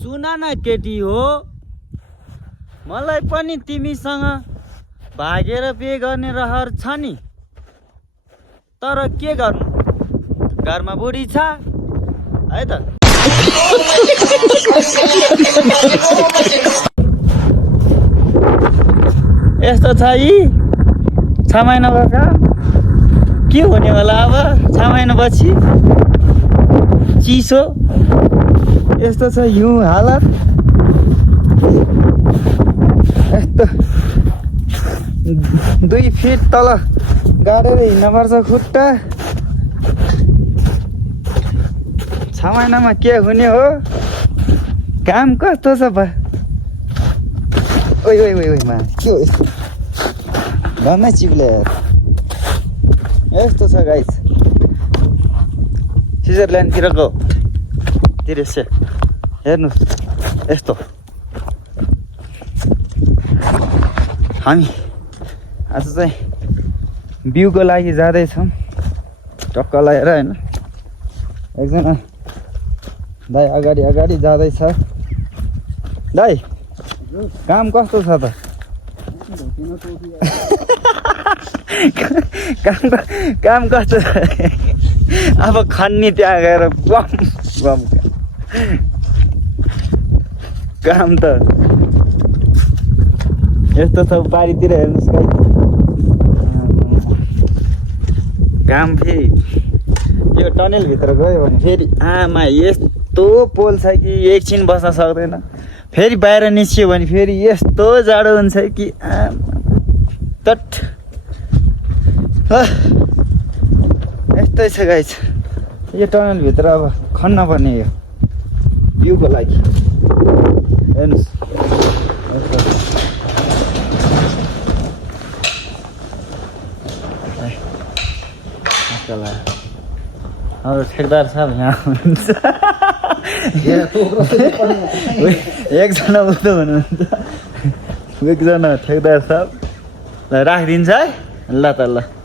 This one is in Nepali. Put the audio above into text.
सुन न केटी हो, मलाई पनि तिमीसँग भागेर बिहे गर्ने रहर छ नि, तर के गर्नु, घरमा बुढी छ है त। यस्तो छ यी 6 महिनाको काम, के हुने होला अब 6 महिनापछि। चिसो यस्तो छ हिउँ हालत, यस्तो 2 फिट तल गाडेर हिँड्नुपर्छ खुट्टा। 6 महिनामा के हुने हो, काम कस्तो छ बा। ओइ ओइ ओइ ओइ मा के हो यस्तो, घरमै चिप्ले यार। यस्तो छ गाइस, स्विजरल्यान्डतिरको दृश्य हेर्नुहोस्। यस्तो हामी आज चाहिँ भ्यूको लागि जाँदैछौँ, टक्क लगाएर होइन। एकजना दाइ अगाडि अगाडि जाँदैछ। दाइ काम कस्तो छ त? काम कस्तो छ? अब खन्ने त्यहाँ गएर बम बम काम त यस्तो छ। बारीतिर हेर्नुहोस् गाई, काम फेरि यो टनेलभित्र गयो भने फेरि आमा यस्तो पोल छ कि एकछिन बस्न सक्दैन। फेरि बाहिर निस्क्यो भने फेरि यस्तो जाडो हुन्छ कि आमा तट। यस्तै छ गाइस, यो टनलभित्र अब खन्न पर्ने यो भ्यूको लागि। हेर्नुहोस् अब ठेकदार साहब यहाँ हुनुहुन्छ। एकजना उतो हुनुहुन्छ, एकजना ठेकदार साहब। ल राखिदिन्छ है, ल त ल।